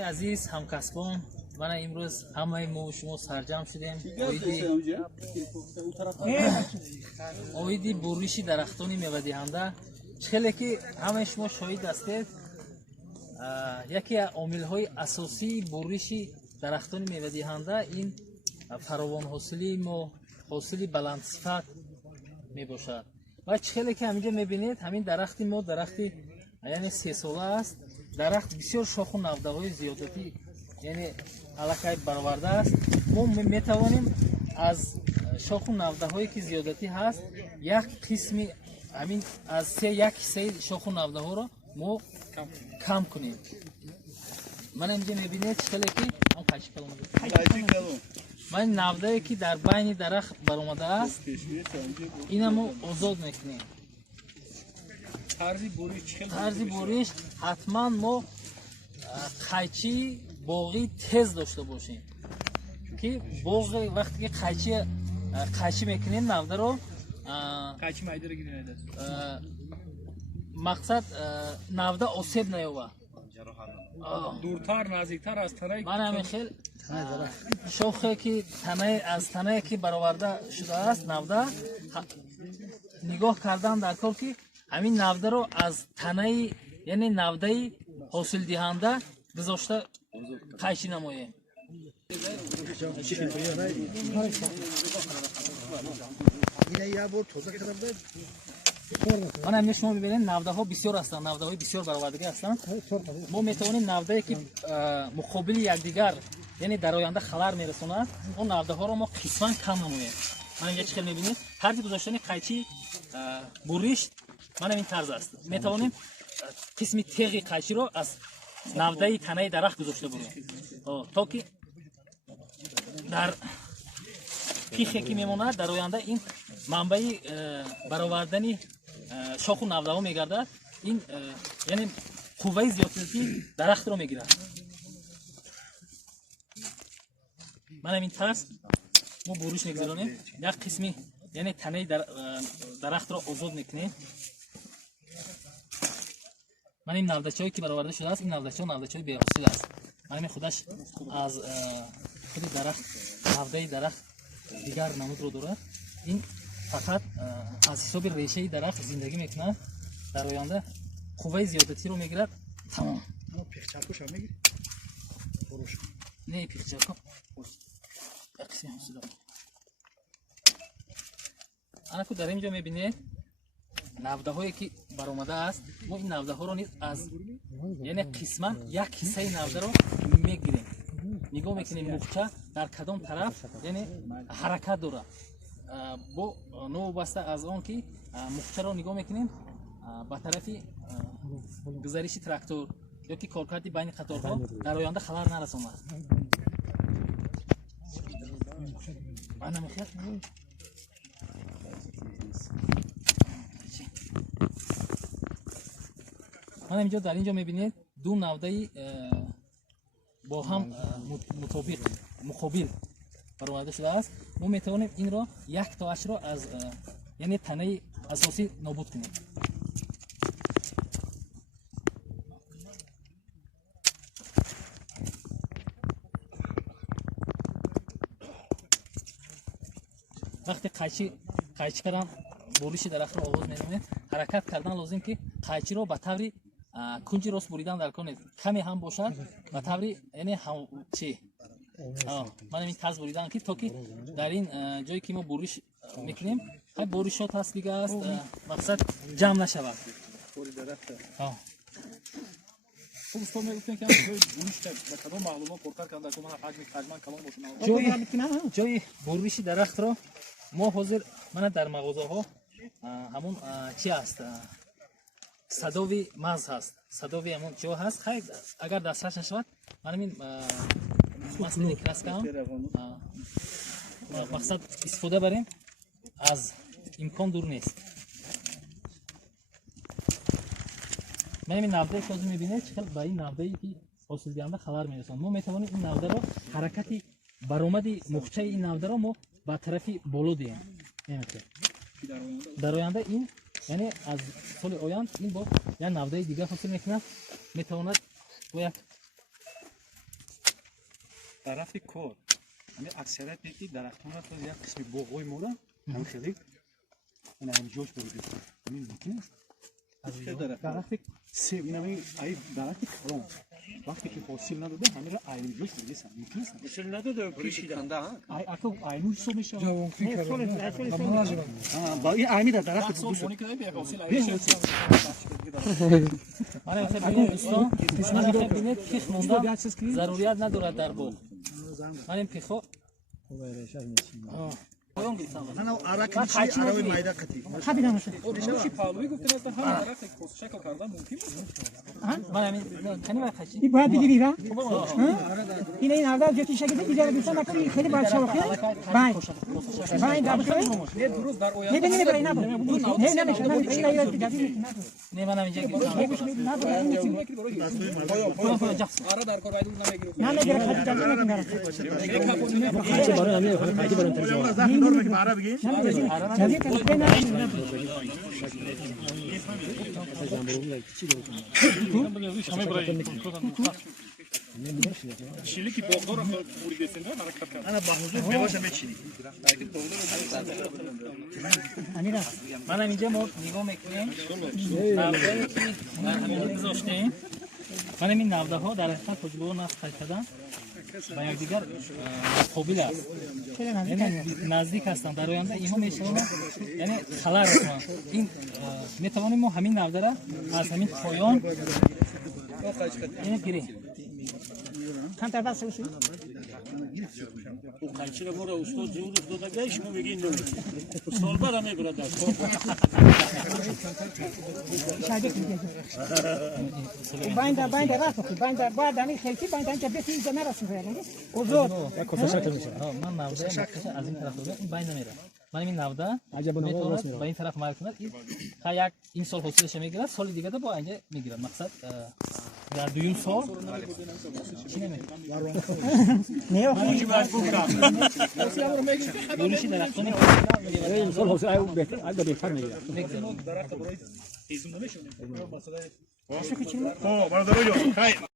عزیز همکاسبان من امروز همه ما شما سرجم شدیم اویدی بوریشی درختانی میوه دهنده خیلی که همه شما شاهد هستید یکی از عامل‌های اساسی بوریشی درختانی میوه دهنده این فراوان حاصلی و حاصلی بلند صفت میباشد و خیلی که همینجا میبینید همین درختی ما درختی یعنی 3 ساله است درخت بسیار شاخ و نوده‌های زیادتی یعنی علاقه برآورده است ما میتوانیم از شاخ و نوده‌هایی که زیادتی هست یک قسمی همین از یک حصه شاخ و نوده‌ها را ما کم کنیم من اینجا میبینید خیلی که هم قشی کلمه من نوده‌ای که در بین درخت برآمده است اینا ما آزاد میکنیم طرز بوریش حتما ما قیچی باقی تیز داشته باشیم که باقی وقتی که قیچی میکنیم نوده رو قیچی مایده رو گیرید مقصد نوده آسیب نیوه دورتر نزدیکتر از تنه من همین خیلی شاخه که از تنه که برآورده شده است نوده نگاه کردن در کار که همین نوده رو از تنه یعنی نوده حاصل دهنده گذاشته قیچی نماییم من همین شما ببینید نوده ها بسیار هستند نوده های بسیار برآوردگی هستند ما میتوانیم نوده که مقابل یکدیگر یعنی در آینده خلر میرسوند اون نوده ها رو ما قسما کم نماییم من اینجا چخیل میبینید طرز گذاشتن قیچی بوریش من همین طرز است میتوانیم قسمی تیغی قیچی رو از نوده تنه درخت گذاشته بریم تا که در پیخی که میموند در آینده این منبع برآوردن شاخ و نوده ها میگردد این یعنی قوه زیادتی درخت رو میگیرد من همین طرز ما بوریش میگذاریم یک قسمی یعنی تنه درخت رو آزاد میکنیم من این نوده‌چه‌ای که برآورده شده است این نوده‌چه بی حاصل است من همین خودش از خود درخت نوده درخت دیگر نمود رو داره این فقط از حساب ریشه درخت زندگی میکنه در آینده قوه زیادتی رو میگیرد تمام پیخچاکوش هم میگیری بروش نه پیخچاکو اقسی حاصل انا که در اینجا میبینید نوده هایی که برآمده است ما این نوده ها رو نیز از یعنی قسما یک حصه نوده رو میگیریم نگاه میکنیم مخچه در کدام طرف یعنی حرکت داره با نو بسته از آن که مخچه رو نگاه میکنیم به طرف گذریش تراکتور یا که کارکردی بین قطارها در آینده خلل نرساند من نمیخواد من اینجا در اینجا میبینید دو نوده با هم مطابق مقابل برآورده شده است ما میتوانیم این را یک تاش را از یعنی تنه اساسی نابود کنیم وقتی قیچی کردن بوریش درخت رو آغاز می‌نماید حرکت کردن لازم که قیچی رو به طوری کنج راست بریدن در کار نیست کمی هم باشد به طوری یعنی هم چی من این طرز بریدن که تا که در این جایی که ما بوریش میکنیم های بوریشات هست دیگه است مقصد جمع نشود بوری درخت خب استاد میگفتن که بوریش به کدام معلومات کار کردن که من حجم کلام باشم جای بوریش درخت رو ما حاضر من در مغازه ها همون چی هست صداوی مز هست صداوی همون چی هست خیلی اگر دسترس نشود من این مسئله کلاس کنم مقصد استفاده بریم از امکان دور نیست من این نوده که میبینید چقدر با این نوده که حاصل دهنده خبر میرسند ما میتوانیم این نوده رو حرکتی برآمدی مخچه این نوده رو ما به طرفی بالا دهیم در آینده این یعنی از سال آینده این با یک نوده دیگه حاصل میکنه میتواند با یک тарафи кор ҳамин аксарият ки дарахтона то як қисми боғҳои мора ҳам хеле ина ҳам ҷош бурид ҳамин мумкин аст дарахти себ ин ҳамин ай дарахти калон вақте ки ҳосил надода ҳамира айни ҷош буридсан мумкин аст ҳосил надода кишиданда ай ака айну ҳисоб мешавад ба ин айни дар дарахти бинед пих монда зарурият надорад дар боғ манин пихо باید بگیری را؟ این این آردا جوتی شکلی دیگر بیشتر نکنی خیلی باید شوخی. باید. باید داشته. نه دیگه برای نبود. نه نمیشه. این ایراد دیگه نیست. نه من اینجا نه میگیره خاطر جان نمیگیره. جدی که نه. чили ки боғдора буридесен ҳаракат кард ана ба ҳузур бевоша мечини манам инҷа мо нигоҳ мекунем навдаи ки дар ҳамин гузоштем манам ин навдаҳо дар ҳақиқат ҳуҷбо наст кардан ба якдигар қобил аст наздик ҳастанд дар оянда инҳо мешаванд яъне халал расонанд ин метавонем мо ҳамин навдара аз ҳамин поён ин гирем هم تا بس بشی. قنچه ما را استاد زور داده گاهی شما بگین نمی. سال بعد همه برادر. شاید کنید. باید راست کنید. باید دانی خیلی باید اینجا بتونید جمع راست کنید. اوزور. من نبوده از این طرف دادم این باید نمیره. من این نبوده. میتونه با این طرف مال کنه. خیلی این سال حاصلش میگیره. سال دیگه با اینجا میگیره. مقصد در دویم سال چی نمیگه؟ نه چی باید بکنم؟ بوریشی درختانی این سال حاصل ایو بهتر البته بهتر میگیره. درخت برای ایزون نمیشونه. شو که چی؟ برادر